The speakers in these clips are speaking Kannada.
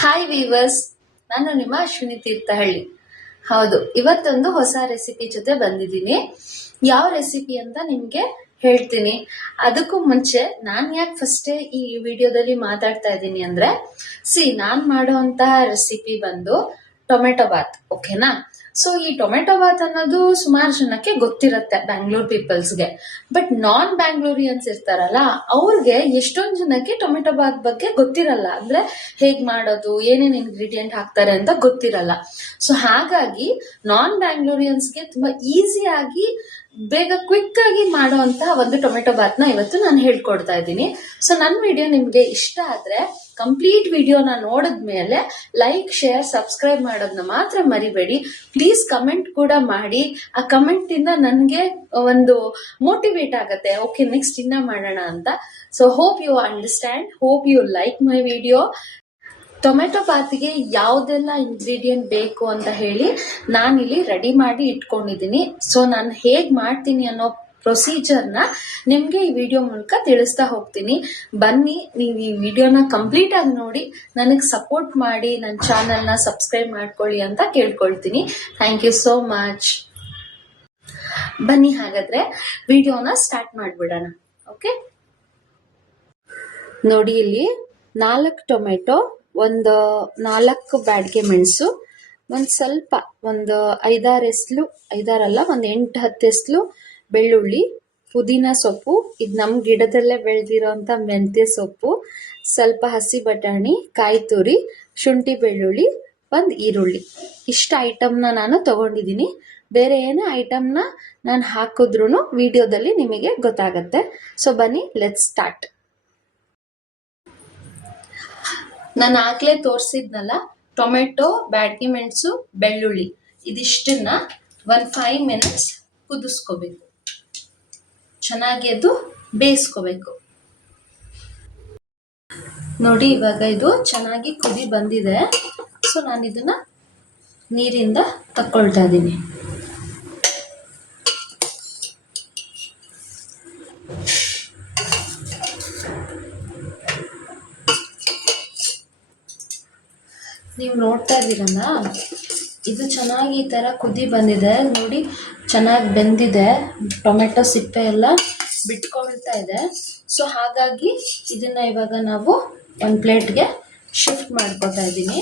ಹಾಯ್ ವೀವರ್ಸ್, ನಾನು ನಿಮ್ಮ ಅಶ್ವಿನಿ ತೀರ್ಥಹಳ್ಳಿ. ಹೌದು, ಇವತ್ತೊಂದು ಹೊಸ ರೆಸಿಪಿ ಜೊತೆ ಬಂದಿದ್ದೀನಿ. ಯಾವ ರೆಸಿಪಿ ಅಂತ ನಿಮ್ಗೆ ಹೇಳ್ತೀನಿ. ಅದಕ್ಕೂ ಮುಂಚೆ ನಾನು ಯಾಕೆ ಫಸ್ಟೇ ಈ ವಿಡಿಯೋದಲ್ಲಿ ಮಾತಾಡ್ತಾ ಇದ್ದೀನಿ ಅಂದ್ರೆ, ನಾನ್ ಮಾಡುವಂತಹ ರೆಸಿಪಿ ಬಂದು ಟೊಮೆಟೊ ಬಾತ್. ಓಕೆನಾ? ಸೊ ಈ ಟೊಮೆಟೊ ಬಾತ್ ಅನ್ನೋದು ಸುಮಾರು ಜನಕ್ಕೆ ಗೊತ್ತಿರುತ್ತೆ, ಬ್ಯಾಂಗ್ಳೂರ್ ಪೀಪಲ್ಸ್ಗೆ. ಬಟ್ ನಾನ್ ಬ್ಯಾಂಗ್ಳೂರಿಯನ್ಸ್ ಇರ್ತಾರಲ್ಲ, ಅವ್ರಿಗೆ ಎಷ್ಟೊಂದು ಜನಕ್ಕೆ ಟೊಮೆಟೊ ಬಾತ್ ಬಗ್ಗೆ ಗೊತ್ತಿರಲ್ಲ. ಅಂದ್ರೆ ಹೇಗ್ ಮಾಡೋದು, ಏನೇನ್ ಇಂಗ್ರೀಡಿಯೆಂಟ್ ಹಾಕ್ತಾರೆ ಅಂತ ಗೊತ್ತಿರಲ್ಲ. ಸೊ ಹಾಗಾಗಿ ನಾನ್ ಬ್ಯಾಂಗ್ಳೂರಿಯನ್ಸ್ಗೆ ತುಂಬಾ ಈಸಿಯಾಗಿ ಬೇಗ ಕ್ವಿಕ್ ಆಗಿ ಮಾಡುವಂತಹ ಒಂದು ಟೊಮೆಟೊ ಬಾತ್ ನ ಇವತ್ತು ನಾನು ಹೇಳ್ಕೊಡ್ತಾ ಇದ್ದೀನಿ. ಸೊ ನನ್ನ ವಿಡಿಯೋ ನಿಮ್ಗೆ ಇಷ್ಟ ಆದ್ರೆ ಕಂಪ್ಲೀಟ್ ವಿಡಿಯೋನ ನೋಡಿದ್ಮೇಲೆ ಲೈಕ್, ಶೇರ್, ಸಬ್ಸ್ಕ್ರೈಬ್ ಮಾಡೋದನ್ನ ಮಾತ್ರ ಮರಿಬೇಡಿ. ಪ್ಲೀಸ್ ಕಮೆಂಟ್ ಕೂಡ ಮಾಡಿ. ಆ ಕಮೆಂಟ್ ಇಂದ ನನ್ಗೆ ಒಂದು ಮೋಟಿವೇಟ್ ಆಗತ್ತೆ, ಓಕೆ ನೆಕ್ಸ್ಟ್ ಇನ್ನ ಮಾಡೋಣ ಅಂತ. So hope you understand, hope you like my video. Tomato ಬಾತಿಗೆ ಯಾವುದೆಲ್ಲ ಇಂಗ್ರೀಡಿಯೆಂಟ್ ಬೇಕು ಅಂತ ಹೇಳಿ ನಾನಿಲ್ಲಿ ರೆಡಿ ಮಾಡಿ ಇಟ್ಕೊಂಡಿದ್ದೀನಿ. ಸೊ ನಾನು ಹೇಗ್ ಮಾಡ್ತೀನಿ ಅನ್ನೋ ಪ್ರೊಸೀಜರ್ನ ನಿಮ್ಗೆ ಈ ವಿಡಿಯೋ ಮೂಲಕ ತಿಳಿಸ್ತಾ ಹೋಗ್ತೀನಿ. ಬನ್ನಿ, ನೀವು ಈ ವಿಡಿಯೋನ ಕಂಪ್ಲೀಟ್ ಆಗಿ ನೋಡಿ ನನಗೆ ಸಪೋರ್ಟ್ ಮಾಡಿ, ನನ್ನ ಚಾನೆಲ್ನ ಸಬ್ಸ್ಕ್ರೈಬ್ ಮಾಡ್ಕೊಳ್ಳಿ ಅಂತ ಕೇಳ್ಕೊಳ್ತೀನಿ. Thank you so much. ಬನ್ನಿ ಹಾಗಾದ್ರೆ ವಿಡಿಯೋನ ಸ್ಟಾರ್ಟ್ ಮಾಡ್ಬಿಡೋಣ. ಓಕೆ, ನೋಡಿ ಇಲ್ಲಿ 4 ಟೊಮೆಟೊ, ಒಂದು 4 ಬ್ಯಾಡ್ಗೆ ಮೆಣಸು, ಒಂದು ಸ್ವಲ್ಪ ಒಂದು 5-6 ಎಸ್ಲು, 5-6 ಅಲ್ಲ, ಒಂದು 8-10 ಎಸ್ಲು ಬೆಳ್ಳುಳ್ಳಿ, ಪುದೀನ ಸೊಪ್ಪು, ಇದು ನಮ್ಮ ಗಿಡದಲ್ಲೇ ಬೆಳೆದಿರೋಂಥ ಮೆಂತ್ಯ ಸೊಪ್ಪು, ಸ್ವಲ್ಪ ಹಸಿ ಬಟಾಣಿ, ಕಾಯಿ ತುರಿ, ಶುಂಠಿ ಬೆಳ್ಳುಳ್ಳಿ, ಒಂದು ಈರುಳ್ಳಿ. ಇಷ್ಟು ಐಟಮ್ನ ನಾನು ತಗೊಂಡಿದ್ದೀನಿ. ಬೇರೆ ಏನೇ ಐಟಮ್ನ ನಾನು ಹಾಕಿದ್ರೂ ವಿಡಿಯೋದಲ್ಲಿ ನಿಮಗೆ ಗೊತ್ತಾಗತ್ತೆ. ಸೊ ಬನ್ನಿ, ಲೆಟ್ಸ್ ಸ್ಟಾರ್ಟ್. ನಾನು ಆಗ್ಲೇ ತೋರಿಸಿದ್ನಲ್ಲ, ಟೊಮೆಟೊ, ಬ್ಯಾಡ್ಗೆ ಮೆಣಸು, ಬೆಳ್ಳುಳ್ಳಿ, ಇದಿಷ್ಟನ್ನ ಒಂದು 5 ಮಿನಿಟ್ಸ್ ಕುದಿಸ್ಕೋಬೇಕು. ಚೆನ್ನಾಗಿ ಅದು ಬೇಯಿಸ್ಕೋಬೇಕು. ನೋಡಿ, ಇವಾಗ ಇದು ಚೆನ್ನಾಗಿ ಕುದಿ ಬಂದಿದೆ. ಸೊ ನಾನು ಇದನ್ನ ನೀರಿಂದ ತಕ್ಕೊಳ್ತಾ ಇದ್ದೀನಿ. ನೀವು ನೋಡ್ತಾ ಇದ್ದೀರಲ್ಲ, ಇದು ಚೆನ್ನಾಗಿ ಈ ಥರ ಕುದಿ ಬಂದಿದೆ. ನೋಡಿ, ಚೆನ್ನಾಗಿ ಬೆಂದಿದೆ, ಟೊಮೆಟೊ ಸಿಪ್ಪೆ ಎಲ್ಲ ಬಿಟ್ಕೊಳ್ತಾ ಇದೆ. ಸೊ ಹಾಗಾಗಿ ಇದನ್ನ ಇವಾಗ ನಾವು ಒಂದು ಪ್ಲೇಟ್ಗೆ ಶಿಫ್ಟ್ ಮಾಡ್ಕೊತಾ ಇದ್ದೀನಿ.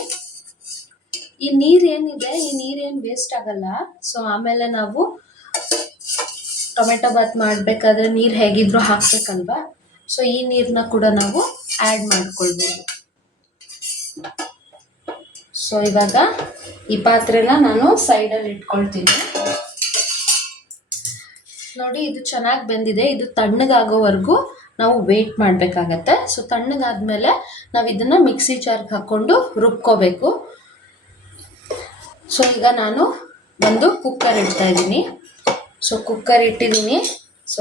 ಈ ನೀರೇನಿದೆ, ಈ ನೀರೇನು ವೇಸ್ಟ್ ಆಗಲ್ಲ. ಸೊ ಆಮೇಲೆ ನಾವು ಟೊಮೆಟೊ ಬಾತ್ ಮಾಡಬೇಕಾದ್ರೆ ನೀರು ಹೇಗಿದ್ರು ಹಾಕ್ಬೇಕಲ್ವಾ. ಸೊ ಈ ನೀರನ್ನ ಕೂಡ ನಾವು ಆ್ಯಡ್ ಮಾಡ್ಕೊಳ್ಬೋದು. ಸೊ ಇವಾಗ ಈ ಪಾತ್ರೆನ ನಾನು ಸೈಡಲ್ಲಿ ಇಟ್ಕೊಳ್ತೀನಿ. ನೋಡಿ, ಇದು ಚೆನ್ನಾಗಿ ಬೆಂದಿದೆ. ಇದು ತಣ್ಣಗಾಗೋವರೆಗೂ ನಾವು ವೇಟ್ ಮಾಡಬೇಕಾಗತ್ತೆ. ಸೊ ತಣ್ಣಗಾದ್ಮೇಲೆ ನಾವು ಇದನ್ನ ಮಿಕ್ಸಿ ಜಾರ್ಗೆ ಹಾಕೊಂಡು ರುಬ್ಕೋಬೇಕು. ಸೊ ಈಗ ನಾನು ಒಂದು ಕುಕ್ಕರ್ ಇಡ್ತಾ ಇದ್ದೀನಿ. ಸೊ ಕುಕ್ಕರ್ ಇಟ್ಟಿದ್ದೀನಿ. ಸೊ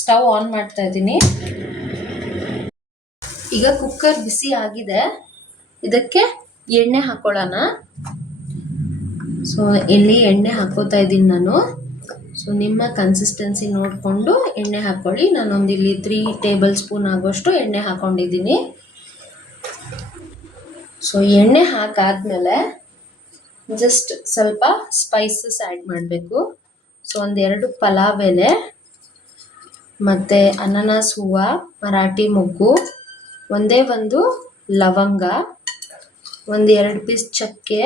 ಸ್ಟವ್ ಆನ್ ಮಾಡ್ತಾ ಇದ್ದೀನಿ. ಈಗ ಕುಕ್ಕರ್ ಬಿಸಿ ಆಗಿದೆ. ಇದಕ್ಕೆ ಎಣ್ಣೆ ಹಾಕೊಳ್ಳೋಣ. ಸೊ ಇಲ್ಲಿ ಎಣ್ಣೆ ಹಾಕೋತಾ ಇದ್ದೀನಿ ನಾನು. ಸೊ ನಿಮ್ಮ ಕನ್ಸಿಸ್ಟೆನ್ಸಿ ನೋಡಿಕೊಂಡು ಎಣ್ಣೆ ಹಾಕೊಳ್ಳಿ. ನಾನೊಂದು ಇಲ್ಲಿ 3 ಟೇಬಲ್ ಸ್ಪೂನ್ ಆಗೋಷ್ಟು ಎಣ್ಣೆ ಹಾಕೊಂಡಿದ್ದೀನಿ. ಸೊ ಎಣ್ಣೆ ಹಾಕಾದ್ಮೇಲೆ ಜಸ್ಟ್ ಸ್ವಲ್ಪ ಸ್ಪೈಸಸ್ ಆ್ಯಡ್ ಮಾಡಬೇಕು. ಸೊ 1-2 ಪಲಾವ್ ಎಲೆ, ಮತ್ತು ಅನಾನಸ್ ಹೂವು, ಮರಾಠಿ ಮೊಗ್ಗು, ಒಂದೇ ಒಂದು ಲವಂಗ, 1-2 ಪೀಸ್ ಚಕ್ಕೆ,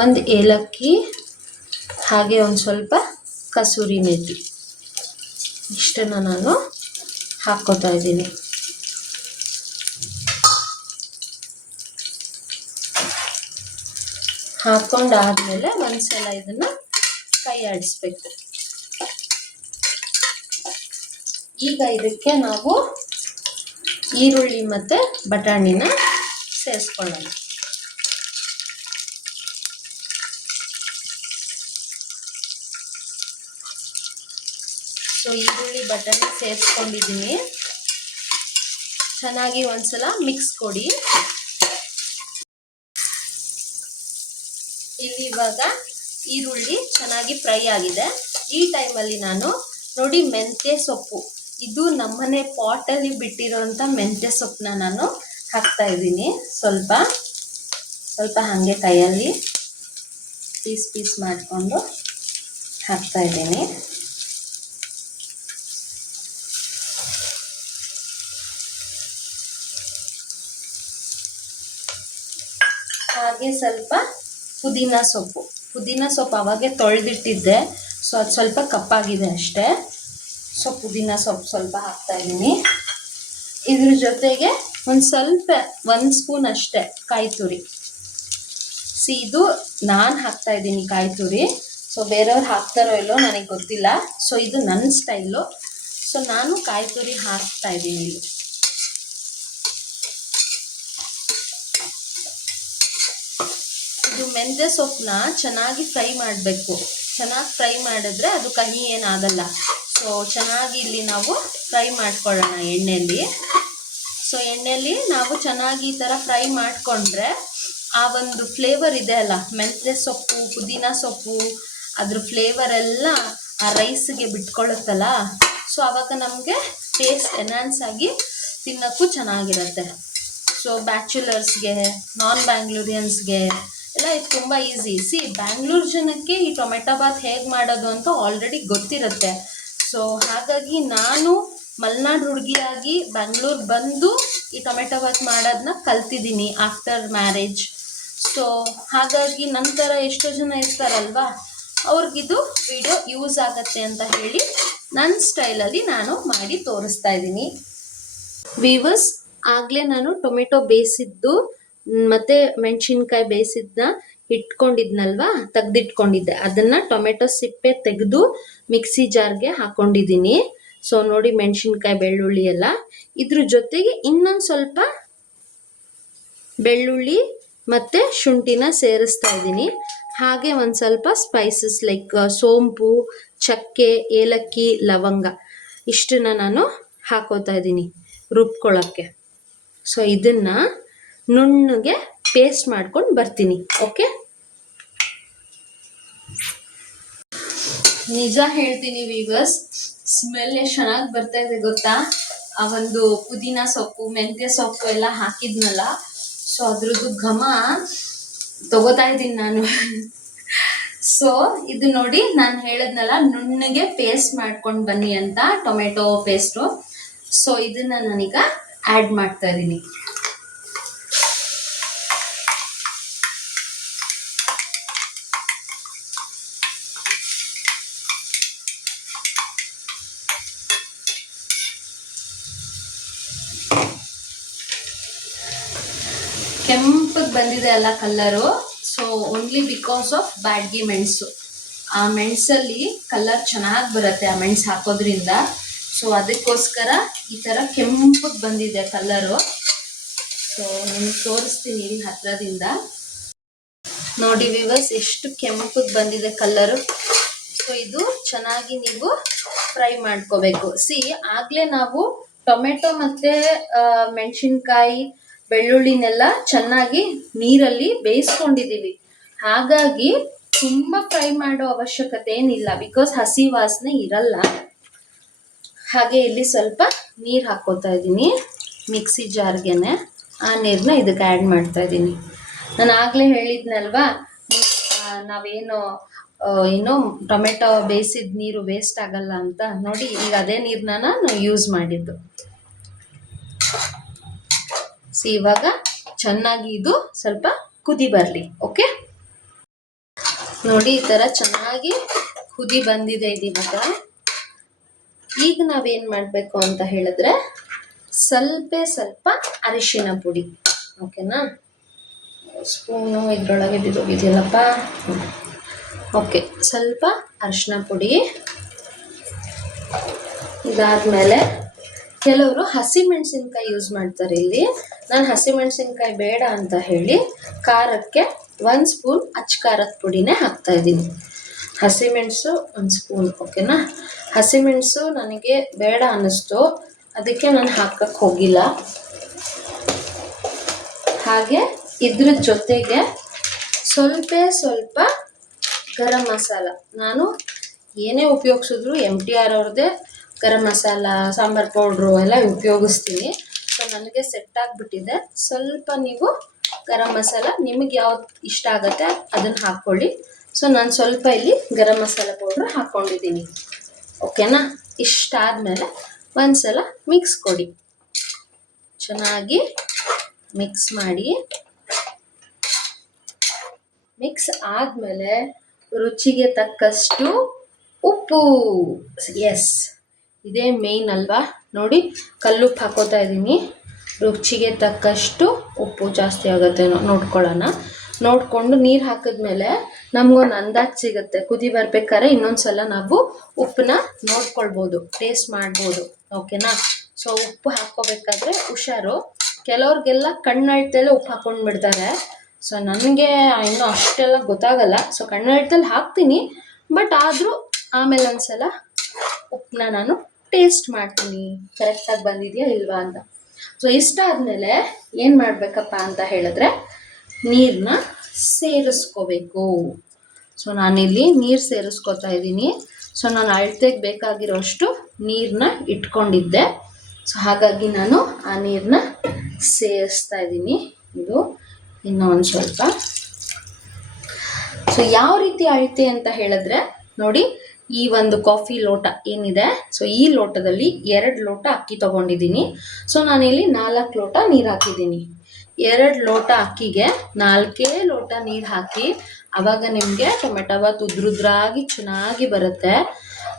1 ಏಲಕ್ಕಿ, ಹಾಗೆ ಒಂದು ಸ್ವಲ್ಪ ಕಸೂರಿ ಮೇಥಿ. ಇಷ್ಟನ್ನು ನಾನು ಹಾಕ್ಕೋತಾ ಇದ್ದೀನಿ. ಹಾಕ್ಕೊಂಡಾದ್ಮೇಲೆ ಒಂದ್ಸಲ ಇದನ್ನ ಕೈ ಆಡಿಸ್ಬೇಕು. ಈಗ ಇದಕ್ಕೆ ನಾವು ಈರುಳ್ಳಿ ಮತ್ತು ಬಟಾಣಿನ ಸೇರಿಸ್ಕೊಳ್ಳೋಣ. ಸೊ ಈರುಳ್ಳಿ ಬಟಾಣಿ ಸೇರಿಸ್ಕೊಂಡಿದ್ದೀನಿ. ಚೆನ್ನಾಗಿ ಒಂದ್ಸಲ ಮಿಕ್ಸ್ ಕೊಡಿ. ಇಲ್ಲಿ ಇವಾಗ ಈರುಳ್ಳಿ ಚೆನ್ನಾಗಿ ಫ್ರೈ ಆಗಿದೆ. ಈ ಟೈಮಲ್ಲಿ ನಾನು ನೋಡಿ ಮೆಂತ್ಯ ಸೊಪ್ಪು, ಇದು ನಮ್ಮನೆ ಪಾಟಲ್ಲಿ ಬಿಟ್ಟಿರೋಂಥ ಮೆಂತ್ಯ ಸೊಪ್ಪನ್ನ ನಾನು ಹಾಕ್ತಾ ಇದ್ದೀನಿ ಸ್ವಲ್ಪ. ಸ್ವಲ್ಪ ಹಾಗೆ ಕೈಯಲ್ಲಿ ಪೀಸ್ ಪೀಸ್ ಮಾಡಿಕೊಂಡು ಹಾಕ್ತಾ ಇದ್ದೀನಿ. ಹಾಗೆ ಸ್ವಲ್ಪ ಪುದೀನ ಸೊಪ್ಪು ಅವಾಗೆ ತೊಳೆದಿಟ್ಟಿದ್ದೆ, ಸೊ ಅದು ಸ್ವಲ್ಪ ಕಪ್ಪಾಗಿದೆ ಅಷ್ಟೇ. ಸೊ ಪುದೀನ ಸೊಪ್ಪು ಸ್ವಲ್ಪ ಹಾಕ್ತಾ ಇದ್ದೀನಿ. ಇದ್ರ ಜೊತೆಗೆ ಒಂದು ಸ್ಪೂನ್ ಅಷ್ಟೇ ಕಾಯಿ ತುರಿ. ಇದು ನಾನು ಹಾಕ್ತಾ ಇದ್ದೀನಿ ಕಾಯಿ ತುರಿ. ಸೊ ಬೇರೆಯವ್ರು ಹಾಕ್ತಾರೋ ಇಲ್ಲೋ ನನಗೆ ಗೊತ್ತಿಲ್ಲ. ಸೊ ಇದು ನನ್ನ ಸ್ಟೈಲು. ಸೊ ನಾನು ಕಾಯಿ ತುರಿ ಹಾಕ್ತಾ ಇದ್ದೀನಿ ಇಲ್ಲಿ. ಇದು ಮೆಂತ್ಯ ಸೊಪ್ಪನ್ನ ಚೆನ್ನಾಗಿ ಫ್ರೈ ಮಾಡಬೇಕು. ಚೆನ್ನಾಗಿ ಫ್ರೈ ಮಾಡಿದ್ರೆ ಅದು ಕಹಿ ಏನಾಗಲ್ಲ. ಸೊ ಚೆನ್ನಾಗಿ ಇಲ್ಲಿ ನಾವು ಫ್ರೈ ಮಾಡ್ಕೊಳ್ಳೋಣ ಎಣ್ಣೆಯಲ್ಲಿ. ಸೊ ಎಣ್ಣೆಯಲ್ಲಿ ನಾವು ಚೆನ್ನಾಗಿ ಈ ಥರ ಫ್ರೈ ಮಾಡಿಕೊಂಡ್ರೆ ಆ ಒಂದು ಫ್ಲೇವರ್ ಇದೆ ಅಲ್ಲ, ಮೆಂತ್ಯ ಸೊಪ್ಪು ಪುದೀನ ಸೊಪ್ಪು ಅದ್ರ ಫ್ಲೇವರ್ ಎಲ್ಲ ಆ ರೈಸ್ಗೆ ಬಿಟ್ಕೊಳ್ಳುತ್ತಲ್ಲ. ಸೊ ಆವಾಗ ನಮಗೆ ಟೇಸ್ಟ್ ಎನ್ಹಾನ್ಸ್ ಆಗಿ ತಿನ್ನೋಕ್ಕೂ ಚೆನ್ನಾಗಿರುತ್ತೆ. ಸೊ ಬ್ಯಾಚುಲರ್ಸ್ಗೆ, ನಾನ್ ಬ್ಯಾಂಗ್ಳೂರಿಯನ್ಸ್ಗೆ ಎಲ್ಲ ಇದು ತುಂಬ ಈಸಿ. ಬ್ಯಾಂಗ್ಳೂರು ಜನಕ್ಕೆ ಈ ಟೊಮೆಟೊ ಬಾತ್ ಹೇಗೆ ಮಾಡೋದು ಅಂತ ಆಲ್ರೆಡಿ ಗೊತ್ತಿರುತ್ತೆ. ಸೊ ಹಾಗಾಗಿ ನಾನು ಮಲೆನಾಡು ಹುಡುಗಿಯಾಗಿ ಬ್ಯಾಂಗ್ಳೂರು ಬಂದು ಈ ಟೊಮೆಟೊ ಬಾತ್ ಮಾಡೋದನ್ನ ಕಲ್ತಿದ್ದೀನಿ ಆಫ್ಟರ್ ಮ್ಯಾರೇಜ್. ಸೊ ಹಾಗಾಗಿ ನಂತರ ಎಷ್ಟೋ ಜನ ಇರ್ತಾರಲ್ವಾ, ಅವ್ರಿಗಿದು ವಿಡಿಯೋ ಯೂಸ್ ಆಗತ್ತೆ ಅಂತ ಹೇಳಿ ನನ್ನ ಸ್ಟೈಲಲ್ಲಿ ನಾನು ಮಾಡಿ ತೋರಿಸ್ತಾ ಇದ್ದೀನಿ. ವೀವರ್ಸ್, ಆಗಲೇ ನಾನು ಟೊಮೆಟೊ ಬೇಯಿಸಿದ್ದು ಮತ್ತು ಮೆಣಸಿನ್ಕಾಯಿ ಬೇಯಿಸಿದ್ದನ್ನ ಇಟ್ಕೊಂಡಿದ್ನಲ್ವಾ, ತೆಗೆದಿಟ್ಕೊಂಡಿದ್ದೆ. ಅದನ್ನು ಟೊಮೆಟೊ ಸಿಪ್ಪೆ ತೆಗೆದು ಮಿಕ್ಸಿ ಜಾರ್ಗೆ ಹಾಕ್ಕೊಂಡಿದ್ದೀನಿ. ಸೊ ನೋಡಿ, ಮೆಣಸಿನ್ಕಾಯಿ ಬೆಳ್ಳುಳ್ಳಿ ಎಲ್ಲ ಇದ್ರ ಜೊತೆಗೆ ಇನ್ನೊಂದು ಸ್ವಲ್ಪ ಬೆಳ್ಳುಳ್ಳಿ ಮತ್ತು ಶುಂಠಿನ ಸೇರಿಸ್ತಾ ಇದ್ದೀನಿ. ಹಾಗೆ ಒಂದು ಸ್ವಲ್ಪ ಸ್ಪೈಸಸ್ ಲೈಕ್ ಸೋಂಪು, ಚಕ್ಕೆ, ಏಲಕ್ಕಿ, ಲವಂಗ ಇಷ್ಟನ್ನ ನಾನು ಹಾಕೋತಾ ಇದ್ದೀನಿ ರುಬ್ಕೊಳ್ಳೋಕ್ಕೆ. ಸೊ ಇದನ್ನು ನುಣ್ಣಗೆ ಪೇಸ್ಟ್ ಮಾಡ್ಕೊಂಡು ಬರ್ತೀನಿ. ಓಕೆ, ನಿಜ ಹೇಳ್ತೀನಿ ವೀವರ್ಸ್, ಸ್ಮೆಲ್ ಎಷ್ಟು ಚೆನ್ನಾಗಿ ಬರ್ತಾ ಇದೆ ಗೊತ್ತಾ. ಆ ಒಂದು ಪುದೀನ ಸೊಪ್ಪು, ಮೆಂತ್ಯ ಸೊಪ್ಪು ಎಲ್ಲ ಹಾಕಿದ್ನಲ್ಲ, ಸೊ ಅದ್ರದ್ದು ಘಮ ತಗೋತಾ ಇದ್ದೀನಿ ನಾನು. ಸೊ ಇದು ನೋಡಿ, ನಾನು ಹೇಳಿದ್ನಲ್ಲ ನುಣ್ಣಗೆ ಪೇಸ್ಟ್ ಮಾಡ್ಕೊಂಡು ಬನ್ನಿ ಅಂತ, ಟೊಮೆಟೊ ಪೇಸ್ಟು. ಸೊ ಇದನ್ನ ನಾನೀಗ ಆ್ಯಡ್ ಮಾಡ್ತಾ ಇದ್ದೀನಿ. ಕೆಂಪಗೆ ಬಂದಿದೆ ಅಲ್ಲ colour. So only because of Byadgi ಮೆಣಸು. ಆ ಮೆಣಸಲ್ಲಿ ಕಲರ್ ಚೆನ್ನಾಗಿ ಬರುತ್ತೆ ಆ ಮೆಣಸು ಹಾಕೋದ್ರಿಂದ. ಸೊ ಅದಕ್ಕೋಸ್ಕರ ಈ ಥರ ಕೆಂಪಗೆ ಬಂದಿದೆ ಕಲ್ಲರು. ಸೊ ನಿಮ್ಗೆ ತೋರಿಸ್ತೀನಿ ಇಲ್ಲಿ ಹತ್ರದಿಂದ. ನೋಡಿ ವಿವರ್ಸ್, ಎಷ್ಟು ಕೆಂಪಗೆ ಬಂದಿದೆ ಕಲ್ಲರು. ಸೊ ಇದು ಚೆನ್ನಾಗಿ ನೀವು ಫ್ರೈ ಮಾಡ್ಕೋಬೇಕು. ಆಗಲೇ ನಾವು ಟೊಮೆಟೊ ಮತ್ತು ಮೆಣಸಿನ್ಕಾಯಿ ಬೆಳ್ಳುಳ್ಳಿನೆಲ್ಲ ಚೆನ್ನಾಗಿ ನೀರಲ್ಲಿ ಬೇಯಿಸ್ಕೊಂಡಿದ್ದೀವಿ. ಹಾಗಾಗಿ ತುಂಬ ಫ್ರೈ ಮಾಡೋ ಅವಶ್ಯಕತೆ ಏನಿಲ್ಲ, ಬಿಕಾಸ್ ಹಸಿ ವಾಸನೆ ಇರಲ್ಲ. ಹಾಗೆ ಇಲ್ಲಿ ಸ್ವಲ್ಪ ನೀರು ಹಾಕ್ಕೋತಾ ಇದ್ದೀನಿ ಮಿಕ್ಸಿ ಜಾರ್ಗೆನೆ. ಆ ನೀರನ್ನ ಇದಕ್ಕೆ ಆ್ಯಡ್ ಮಾಡ್ತಾ ಇದ್ದೀನಿ. ನಾನು ಆಗಲೇ ಹೇಳಿದ್ನಲ್ವಾ, ನಾವೇನು ಏನೋ ಟೊಮೆಟೊ ಬೇಯಿಸಿದ ನೀರು ವೇಸ್ಟ್ ಆಗಲ್ಲ ಅಂತ. ನೋಡಿ, ಈಗ ಅದೇ ನೀರನ್ನ ನಾನು ಯೂಸ್ ಮಾಡಿದ್ದು. ಇವಾಗ ಚೆನ್ನಾಗಿ ಇದು ಸ್ವಲ್ಪ ಕುದಿ ಬರಲಿ. ಓಕೆ, ನೋಡಿ ಈ ಥರ ಚೆನ್ನಾಗಿ ಕುದಿ ಬಂದಿದೆ ಇದು. ಈಗ ನಾವೇನು ಮಾಡಬೇಕು ಅಂತ ಹೇಳಿದ್ರೆ, ಸ್ವಲ್ಪ ಅರಿಶಿನ ಪುಡಿ. ಓಕೆನಾ, ಸ್ಪೂನು ಇದ್ರೊಳಗೆ ಬಿದ್ದೋಗಿದೆಯಲ್ಲಪ್ಪ. ಓಕೆ, ಸ್ವಲ್ಪ ಅರಿಶಿನ ಪುಡಿ. ಇದಾದಮೇಲೆ ಕೆಲವರು ಹಸಿಮೆಣಸಿನ್ಕಾಯಿ ಯೂಸ್ ಮಾಡ್ತಾರೆ. ಇಲ್ಲಿ ನಾನು ಹಸಿಮೆಣಸಿನ್ಕಾಯಿ ಬೇಡ ಅಂತ ಹೇಳಿ ಖಾರಕ್ಕೆ 1 ಸ್ಪೂನ್ ಅಚ್ಚ ಖಾರದ ಪುಡಿನೇ ಹಾಕ್ತಾ ಇದ್ದೀನಿ. ಹಸಿಮೆಣಸು 1 ಸ್ಪೂನ್. ಓಕೆನಾ, ಹಸಿಮೆಣಸು ನನಗೆ ಬೇಡ ಅನ್ನಿಸ್ತು, ಅದಕ್ಕೆ ನಾನು ಹಾಕಕ್ಕೆ ಹೋಗಿಲ್ಲ. ಹಾಗೆ ಇದ್ರ ಜೊತೆಗೆ ಸ್ವಲ್ಪ ಗರಂ ಮಸಾಲ. ನಾನು ಏನೇ ಉಪಯೋಗಿಸಿದ್ರು MTR ಅವ್ರದ್ದೇ ಗರಂ ಮಸಾಲ, ಸಾಂಬಾರು ಪೌಡ್ರು ಎಲ್ಲ ಉಪಯೋಗಿಸ್ತೀನಿ. ಸೊ ನನಗೆ ಸೆಟ್ ಆಗಿಬಿಟ್ಟಿದೆ. ಸ್ವಲ್ಪ ನೀವು ಗರಂ ಮಸಾಲ ನಿಮಗೆ ಯಾವ್ದು ಇಷ್ಟ ಆಗುತ್ತೆ ಅದನ್ನು ಹಾಕ್ಕೊಳ್ಳಿ. ಸೊ ನಾನು ಸ್ವಲ್ಪ ಇಲ್ಲಿ ಗರಂ ಮಸಾಲ ಪೌಡ್ರ್ ಹಾಕ್ಕೊಂಡಿದ್ದೀನಿ. ಓಕೆನಾ? ಇಷ್ಟ ಆದಮೇಲೆ ಒಂದ್ಸಲ ಮಿಕ್ಸ್ ಕೊಡಿ, ಚೆನ್ನಾಗಿ ಮಿಕ್ಸ್ ಮಾಡಿ. ಮಿಕ್ಸ್ ಆದಮೇಲೆ ರುಚಿಗೆ ತಕ್ಕಷ್ಟು ಉಪ್ಪು. ಎಸ್, ಇದೇ ಮೇಯ್ನ್ ಅಲ್ವಾ? ನೋಡಿ, ಕಲ್ಲುಪ್ಪು ಹಾಕೋತಾ ಇದ್ದೀನಿ. ರುಚಿಗೆ ತಕ್ಕಷ್ಟು ಉಪ್ಪು ಜಾಸ್ತಿ ಆಗುತ್ತೆ ನೋಡ್ಕೊಳ್ಳೋಣ. ನೋಡಿಕೊಂಡು ನೀರು ಹಾಕಿದ್ಮೇಲೆ ನಮಗೊಂದು ಅಂದಾಜು ಸಿಗುತ್ತೆ. ಕುದಿ ಬರ್ಬೇಕಾದ್ರೆ ಇನ್ನೊಂದ್ಸಲ ನಾವು ಉಪ್ಪನ್ನ ನೋಡ್ಕೊಳ್ಬೋದು, ಟೇಸ್ಟ್ ಮಾಡ್ಬೋದು. ಓಕೆನಾ? ಸೊ ಉಪ್ಪು ಹಾಕ್ಕೋಬೇಕಾದ್ರೆ ಹುಷಾರು. ಕೆಲವ್ರಿಗೆಲ್ಲ ಕಣ್ಣಳ್ತೆಲ್ಲ ಉಪ್ಪು ಹಾಕ್ಕೊಂಡು ಬಿಡ್ತಾರೆ. ಸೊ ನನಗೆ ಇನ್ನೂ ಅಷ್ಟೆಲ್ಲ ಗೊತ್ತಾಗಲ್ಲ. ಸೊ ಕಣ್ಣಳ್ತಲ್ಲಿ ಹಾಕ್ತೀನಿ, ಬಟ್ ಆದರೂ ಆಮೇಲೆ ಒಂದ್ಸಲ ಉಪ್ಪನ್ನ ನಾನು ಟೇಸ್ಟ್ ಮಾಡ್ತೀನಿ, ಕರೆಕ್ಟಾಗಿ ಬಂದಿದೆಯಾ ಇಲ್ವಾ ಅಂತ. ಸೊ ಇಷ್ಟ ಆದಮೇಲೆ ಏನು ಮಾಡಬೇಕಪ್ಪ ಅಂತ ಹೇಳಿದ್ರೆ ನೀರನ್ನ ಸೇರಿಸ್ಕೋಬೇಕು. ಸೊ ನಾನಿಲ್ಲಿ ನೀರು ಸೇರಿಸ್ಕೋತಾ ಇದ್ದೀನಿ. ಸೊ ನಾನು ಅಳತೆಗೆ ಬೇಕಾಗಿರೋಷ್ಟು ನೀರನ್ನ ಇಟ್ಕೊಂಡಿದ್ದೆ. ಸೊ ಹಾಗಾಗಿ ನಾನು ಆ ನೀರನ್ನ ಸೇರಿಸ್ತಾ ಇದ್ದೀನಿ. ಇದು ಇನ್ನೂ ಒಂದು ಸ್ವಲ್ಪ. ಸೊ ಯಾವ ರೀತಿ ಅಳತೆ ಅಂತ ಹೇಳಿದ್ರೆ ನೋಡಿ, ಈ ಒಂದು ಕಾಫಿ ಲೋಟ ಏನಿದೆ, ಸೊ ಈ ಲೋಟದಲ್ಲಿ 2 ಲೋಟ ಅಕ್ಕಿ ತೊಗೊಂಡಿದ್ದೀನಿ. ಸೊ ನಾನಿಲ್ಲಿ 4 ಲೋಟ ನೀರು ಹಾಕಿದ್ದೀನಿ. 2 ಲೋಟ ಅಕ್ಕಿಗೆ 4 ಲೋಟ ನೀರು ಹಾಕಿ, ಆವಾಗ ನಿಮಗೆ ಟೊಮೆಟೊ ಬಾತ್ ಉದ್ರುದ್ರಾಗಿ ಚೆನ್ನಾಗಿ ಬರುತ್ತೆ.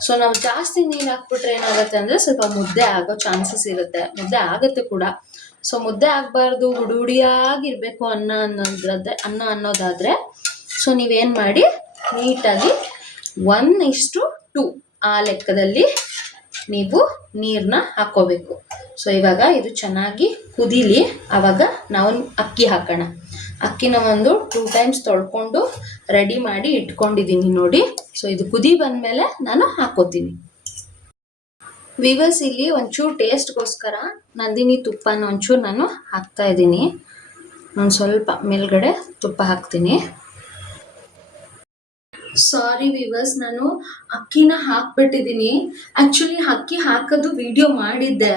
ಸೊ ನಾವು ಜಾಸ್ತಿ ನೀರು ಹಾಕ್ಬಿಟ್ರೆ ಏನಾಗುತ್ತೆ ಅಂದರೆ ಸ್ವಲ್ಪ ಮುದ್ದೆ ಆಗೋ ಚಾನ್ಸಸ್ ಇರುತ್ತೆ. ಮುದ್ದೆ ಆಗುತ್ತೆ ಕೂಡ. ಸೊ ಮುದ್ದೆ ಆಗಬಾರ್ದು, ಹುಡಿಯಾಗಿರಬೇಕು ಅನ್ನ ಅನ್ನೋದಾದರೆ ಸೊ ನೀವೇನು ಮಾಡಿ, ನೀಟಾಗಿ 1:2 ಆ ಲೆಕ್ಕದಲ್ಲಿ ನೀವು ನೀರನ್ನ ಹಾಕ್ಕೋಬೇಕು. ಸೊ ಇವಾಗ ಇದು ಚೆನ್ನಾಗಿ ಕುದೀಲಿ, ಆವಾಗ ನಾವು ಅಕ್ಕಿ ಹಾಕೋಣ. ಅಕ್ಕಿನ ಒಂದು 2 ಟೈಮ್ಸ್ ತೊಳ್ಕೊಂಡು ರೆಡಿ ಮಾಡಿ ಇಟ್ಕೊಂಡಿದ್ದೀನಿ ನೋಡಿ. ಸೊ ಇದು ಕುದಿ ಬಂದಮೇಲೆ ನಾನು ಹಾಕೋತೀನಿ. ವಿವರ್ಸ್, ಇಲ್ಲಿ ಒಂಚೂರು ಟೇಸ್ಟ್ಗೋಸ್ಕರ ನಂದಿನಿ ತುಪ್ಪನ ಒಂಚೂರು ನಾನು ಹಾಕ್ತಾ ಇದ್ದೀನಿ. ನಾನು ಸ್ವಲ್ಪ ಮೇಲ್ಗಡೆ ತುಪ್ಪ ಹಾಕ್ತೀನಿ. ಸಾರಿ ವಿವರ್ಸ್, ನಾನು ಅಕ್ಕಿನ ಹಾಕ್ಬಿಟ್ಟಿದ್ದೀನಿ. ಆ್ಯಕ್ಚುಲಿ ಅಕ್ಕಿ ಹಾಕೋದು ವಿಡಿಯೋ ಮಾಡಿದ್ದೆ.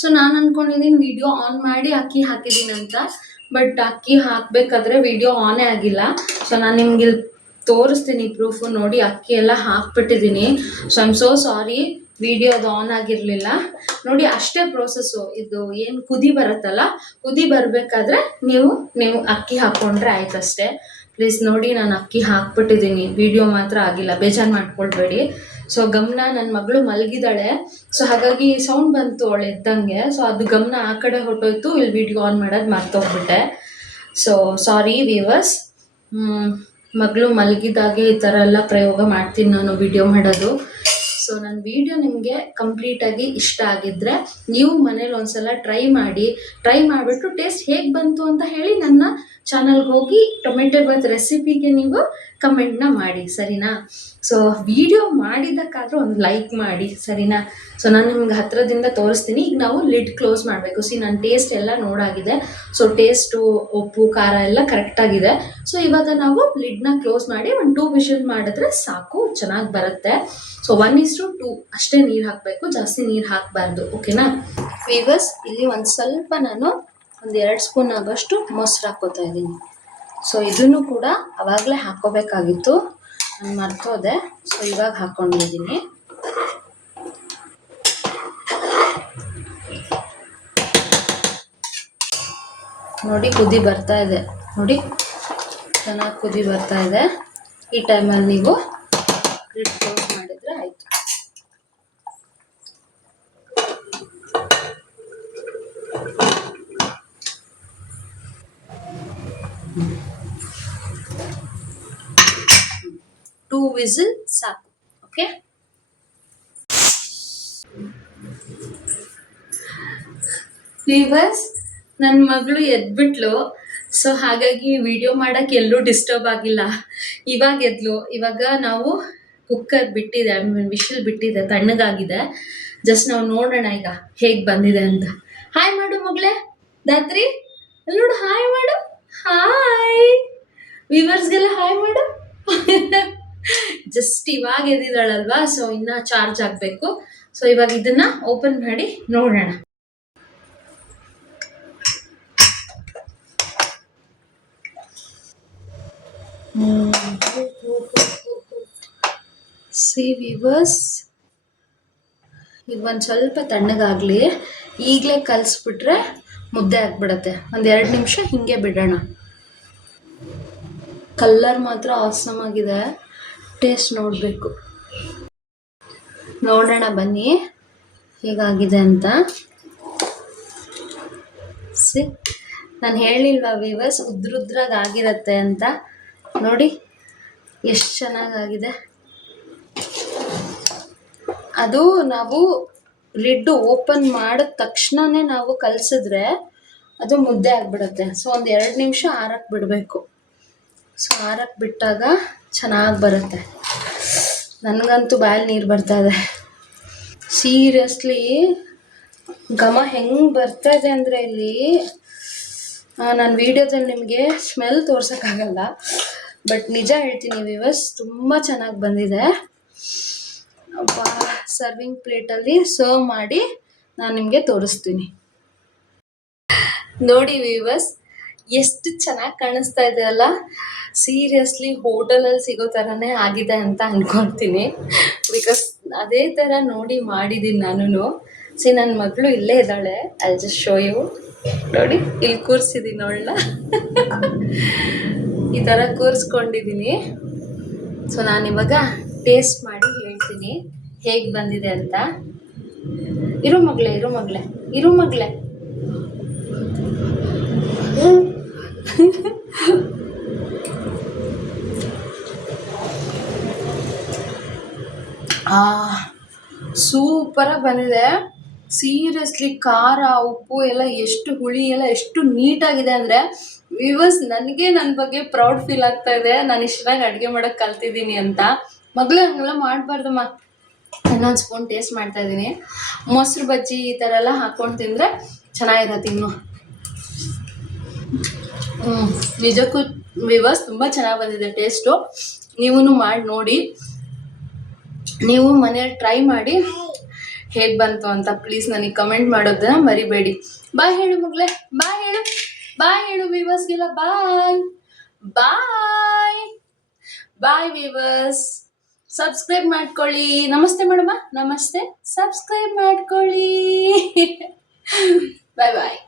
ಸೊ ನಾನು ಅಂದ್ಕೊಂಡಿದ್ದೀನಿ ವಿಡಿಯೋ ಆನ್ ಮಾಡಿ ಅಕ್ಕಿ ಹಾಕಿದ್ದೀನಿ ಅಂತ, ಬಟ್ ಅಕ್ಕಿ ಹಾಕಬೇಕಾದ್ರೆ ವಿಡಿಯೋ ಆನೇ ಆಗಿಲ್ಲ. ಸೊ ನಾನು ನಿಮ್ಗೆ ಇಲ್ಲಿ ತೋರಿಸ್ತೀನಿ ಪ್ರೂಫು. ನೋಡಿ, ಅಕ್ಕಿ ಎಲ್ಲ ಹಾಕ್ಬಿಟ್ಟಿದ್ದೀನಿ. So I am so sorry, video ಅದು ಆನ್ ಆಗಿರಲಿಲ್ಲ. ನೋಡಿ, ಅಷ್ಟೇ ಪ್ರೋಸೆಸ್ಸು. ಇದು ಏನು ಕುದಿ ಬರುತ್ತಲ್ಲ, ಕುದಿ ಬರಬೇಕಾದ್ರೆ ನೀವು ಅಕ್ಕಿ ಹಾಕ್ಕೊಂಡ್ರೆ ಆಯ್ತಷ್ಟೇ. ಪ್ಲೀಸ್ ನೋಡಿ, ನಾನು ಅಕ್ಕಿ ಹಾಕ್ಬಿಟ್ಟಿದ್ದೀನಿ, ವಿಡಿಯೋ ಮಾತ್ರ ಆಗಿಲ್ಲ, ಬೇಜಾರು ಮಾಡ್ಕೊಳ್ಬೇಡಿ. ಸೊ ಗಮನ, ನನ್ನ ಮಗಳು ಮಲಗಿದ್ದಾಳೆ. ಸೊ ಹಾಗಾಗಿ ಸೌಂಡ್ ಬಂತು ಅವಳು ಎದ್ದಂಗೆ. ಸೊ ಅದು ಗಮನ ಆ ಕಡೆ ಹೊಟ್ಟೋಯ್ತು, ಇಲ್ಲಿ ವಿಡಿಯೋ ಆನ್ ಮಾಡೋದು ಮರ್ತೋಗ್ಬಿಟ್ಟೆ. So sorry viewers. ಮಗಳು ಮಲಗಿದಾಗೆ ಈ ಥರ ಎಲ್ಲ ಪ್ರಯೋಗ ಮಾಡ್ತೀನಿ ನಾನು ವಿಡಿಯೋ ಮಾಡೋದು. ಸೊ ನನ್ನ ವಿಡಿಯೋ ನಿಮಗೆ ಕಂಪ್ಲೀಟಾಗಿ ಇಷ್ಟ ಆಗಿದ್ದರೆ ನೀವು ಮನೇಲಿ ಒಂದ್ಸಲ ಟ್ರೈ ಮಾಡಿಬಿಟ್ಟು ಟೇಸ್ಟ್ ಹೇಗೆ ಬಂತು ಅಂತ ಹೇಳಿ ನನ್ನ ಚಾನಲ್ಗೆ ಹೋಗಿ ಟೊಮೆಟೊ ಬಾತ್ ರೆಸಿಪಿಗೆ ನೀವು ಕಮೆಂಟ್ನ ಮಾಡಿ, ಸರಿನಾ? ಸೊ ವಿಡಿಯೋ ಮಾಡಿದ್ದಕ್ಕಾದರೂ ಒಂದು ಲೈಕ್ ಮಾಡಿ, ಸರಿನಾ? ಸೊ ನಾನು ನಿಮ್ಗೆ ಹತ್ರದಿಂದ ತೋರಿಸ್ತೀನಿ. ಈಗ ನಾವು ಲಿಡ್ ಕ್ಲೋಸ್ ಮಾಡಬೇಕು. ನನ್ನ ಟೇಸ್ಟ್ ಎಲ್ಲ ನೋಡಾಗಿದೆ. ಸೊ ಟೇಸ್ಟು, ಉಪ್ಪು, ಖಾರ ಎಲ್ಲ ಕರೆಕ್ಟಾಗಿದೆ. ಸೊ ಇವಾಗ ನಾವು ಲಿಡ್ನ ಕ್ಲೋಸ್ ಮಾಡಿ ಒಂದು 2 ವಿಷಲ್ ಮಾಡಿದ್ರೆ ಸಾಕು, ಚೆನ್ನಾಗಿ ಬರುತ್ತೆ. ಸೊ 1:2 ಅಷ್ಟೇ ನೀರು ಹಾಕಬೇಕು, ಜಾಸ್ತಿ ನೀರು ಹಾಕಬಾರ್ದು. ಓಕೆನಾ ವೀವರ್ಸ್? ಇಲ್ಲಿ ಒಂದು ಸ್ವಲ್ಪ ನಾನು ಒಂದು 2 ಸ್ಪೂನ್ ಆಗೋಷ್ಟು ಮೊಸರು ಹಾಕ್ಕೋತಾ ಇದ್ದೀನಿ. ಸೊ ಇದನ್ನು ಕೂಡ ಆವಾಗಲೇ ಹಾಕ್ಕೋಬೇಕಾಗಿತ್ತು, ನಾನು ಮರ್ತೋದೆ. ಸೊ ಇವಾಗ ಹಾಕ್ಕೊಂಡಿದ್ದೀನಿ. ನೋಡಿ, ಕುದಿ ಬರ್ತಾ ಇದೆ. ನೋಡಿ, ಚೆನ್ನಾಗಿ ಕುದಿ ಬರ್ತಾ ಇದೆ. ಈ ಟೈಮಲ್ಲಿ ನೀವು ಲಿಡ್ ಕ್ಲೋಸ್ ಮಾಡಿದರೆ ಆಯಿತು. ಟೂ ವಿಸಿಲ್ ಸಾಕು. ಓಕೆ, ವೀವರ್ಸ್, ನನ್ನ ಮಗಳು ಎದ್ಬಿಟ್ಲು. ಸೊ ಹಾಗಾಗಿ ವಿಡಿಯೋ ಮಾಡೋಕ್ಕೆ ಎಲ್ಲೂ ಡಿಸ್ಟರ್ಬ್ ಆಗಿಲ್ಲ. ಇವಾಗ ಎದ್ಲು. ಇವಾಗ ನಾವು ಕುಕ್ಕರ್ ಬಿಟ್ಟಿದೆ, ವಿಶಲ್ ಬಿಟ್ಟಿದೆ, ತಣ್ಣಗಾಗಿದೆ. ಜಸ್ಟ್ ನಾವು ನೋಡೋಣ ಈಗ ಹೇಗೆ ಬಂದಿದೆ ಅಂತ. ಹಾಯ್ ಮಾಡು ಮಗಳೇ, ದಾತ್ರಿ ನೋಡು, ಹಾಯ್ ಮಾಡು. ಹಾಯ್ ವೀವರ್ಸ್ಗೆಲ್ಲ ಹಾಯ್ ಮಾಡು. ಜಸ್ಟ್ ಇವಾಗ ಎದ್ದಿದ್ದಾಳಲ್ವಾ, ಸೊ ಇನ್ನ ಚಾರ್ಜ್ ಆಗಬೇಕು. ಸೊ ಇವಾಗ ಇದನ್ನ ಓಪನ್ ಮಾಡಿ ನೋಡೋಣ. ಸಿ ವಿವರ್ಸ್, ಈಗ ಒಂದು ಸ್ವಲ್ಪ ತಣ್ಣಗಾಗಲಿ. ಈಗಲೇ ಕಲಿಸ್ಬಿಟ್ರೆ ಮುದ್ದೆ ಆಗ್ಬಿಡತ್ತೆ. ಒಂದು 2 ನಿಮಿಷ ಹಿಂಗೆ ಬಿಡೋಣ. ಕಲ್ಲರ್ ಮಾತ್ರ ಆಸಮ್ ಆಗಿದೆ. ಟೇಸ್ಟ್ ನೋಡಬೇಕು. ನೋಡೋಣ ಬನ್ನಿ ಹೇಗಾಗಿದೆ ಅಂತ. ಸಿ, ನಾನು ಹೇಳಿಲ್ವಾ ವಿವರ್ಸ್ ಉದ್ರುದ್ರಾಗ ಆಗಿರತ್ತೆ ಅಂತ. ನೋಡಿ ಎಷ್ಟು ಚೆನ್ನಾಗಾಗಿದೆ. ಅದು ನಾವು ಲಿಡ್ ಓಪನ್ ಮಾಡಿದ ತಕ್ಷಣನೇ ನಾವು ಕಲಸಿದ್ರೆ ಅದು ಮುದ್ದೆ ಆಗಿಬಿಡುತ್ತೆ. ಸೊ ಒಂದು 2 ನಿಮಿಷ ಆರಕ್ಕೆ ಬಿಡಬೇಕು. ಸೊ ಆರಕ್ಕೆ ಬಿಟ್ಟಾಗ ಚೆನ್ನಾಗಿ ಬರುತ್ತೆ. ನನಗಂತೂ ಬಾಯಲ್ಲಿ ನೀರು ಬರ್ತಾ ಇದೆ. ಸೀರಿಯಸ್ಲಿ ಘಮ ಹೆಂಗೆ ಬರ್ತಾ ಇದೆ ಅಂದರೆ ಇಲ್ಲಿ ನಾನು ವಿಡಿಯೋದಲ್ಲಿ ನಿಮಗೆ ಸ್ಮೆಲ್ ತೋರ್ಸೋಕ್ಕಾಗಲ್ಲ, ಬಟ್ ನಿಜ ಹೇಳ್ತೀನಿ ವಿವರ್ಸ್, ತುಂಬ ಚೆನ್ನಾಗಿ ಬಂದಿದೆ. ಸರ್ವಿಂಗ್ ಪ್ಲೇಟಲ್ಲಿ ಸರ್ವ್ ಮಾಡಿ ನಾನು ನಿಮಗೆ ತೋರಿಸ್ತೀನಿ. ನೋಡಿ ವಿವರ್ಸ್ ಎಷ್ಟು ಚೆನ್ನಾಗಿ ಕಾಣಿಸ್ತಾ ಇದೆ ಅಲ್ಲ. ಸೀರಿಯಸ್ಲಿ ಹೋಟೆಲಲ್ಲಿ ಸಿಗೋ ಥರನೇ ಆಗಿದೆ ಅಂತ ಅಂದ್ಕೊಳ್ತೀನಿ. ಬಿಕಾಸ್ ಅದೇ ಥರ ನೋಡಿ ಮಾಡಿದ್ದೀನಿ ನಾನು. ನನ್ನ ಮಗಳು ಇಲ್ಲೇ ಇದ್ದಾಳೆ. I just show you. ನೋಡಿ ಇಲ್ಲಿ ಕೂರಿಸಿದ್ದೀನಿ ಅವಳನ್ನ. ಈ ಥರ ಕೂರಿಸ್ಕೊಂಡಿದ್ದೀನಿ. ಸೊ ನಾನಿವಾಗ ಟೇಸ್ಟ್ ಮಾಡಿ ಹೇಳ್ತೀನಿ ಹೇಗೆ ಬಂದಿದೆ ಅಂತ. ಇರು ಮಗಳೇ ಸೂಪರಾಗಿ ಬಂದಿದೆ. ಸೀರಿಯಸ್ಲಿ ಖಾರ ಉಪ್ಪು ಎಲ್ಲ ಎಷ್ಟು ಹುಳಿ ಎಲ್ಲ ಎಷ್ಟು ನೀಟಾಗಿದೆ ಅಂದರೆ ವಿವರ್ಸ್ ನನಗೆ ನನ್ನ ಬಗ್ಗೆ ಪ್ರೌಡ್ ಫೀಲ್ ಆಗ್ತಾ ಇದೆ. ನಾನು ಇಷ್ಟರಾಗಿ ಅಡುಗೆ ಮಾಡೋಕ್ಕೆ ಕಲ್ತಿದ್ದೀನಿ ಅಂತ. ಮಗಳು ಹಂಗೆಲ್ಲ ಮಾಡಬಾರ್ದಮ್ಮ. ಇನ್ನೊಂದು ಸ್ಪೂನ್ ಟೇಸ್ಟ್ ಮಾಡ್ತಾ ಇದ್ದೀನಿ. ಮೊಸರು ಬಜ್ಜಿ ಈ ಥರ ಎಲ್ಲ ಹಾಕ್ಕೊಂಡು ತಿಂದರೆ ಚೆನ್ನಾಗಿರತ್ತೆ ಇನ್ನು. ನಿಜಕ್ಕೂ ವಿವರ್ಸ್ ತುಂಬ ಚೆನ್ನಾಗಿ ಬಂದಿದೆ ಟೇಸ್ಟು. ನೀವೂ ಮಾಡಿ ನೋಡಿ. ನೀವು ಮನೇಲಿ ಟ್ರೈ ಮಾಡಿ ಹೇಗೆ ಬಂತು ಅಂತ ಪ್ಲೀಸ್ ನನಗೆ ಕಮೆಂಟ್ ಮಾಡೋದನ್ನ ಮರಿಬೇಡಿ. ಬಾಯ್ ಹೇಳು ಮಗಳೇ, ಬಾಯ್ ಹೇಳು ವಿವರ್ಸ್ಗೆಲ್ಲ. ಬಾಯ್ ವಿವರ್ಸ್. ಸಬ್ಸ್ಕ್ರೈಬ್ ಮಾಡ್ಕೊಳ್ಳಿ. ನಮಸ್ತೆ ಮೇಡಮ. ನಮಸ್ತೆ. ಸಬ್ಸ್ಕ್ರೈಬ್ ಮಾಡ್ಕೊಳ್ಳಿ. ಬಾಯ್.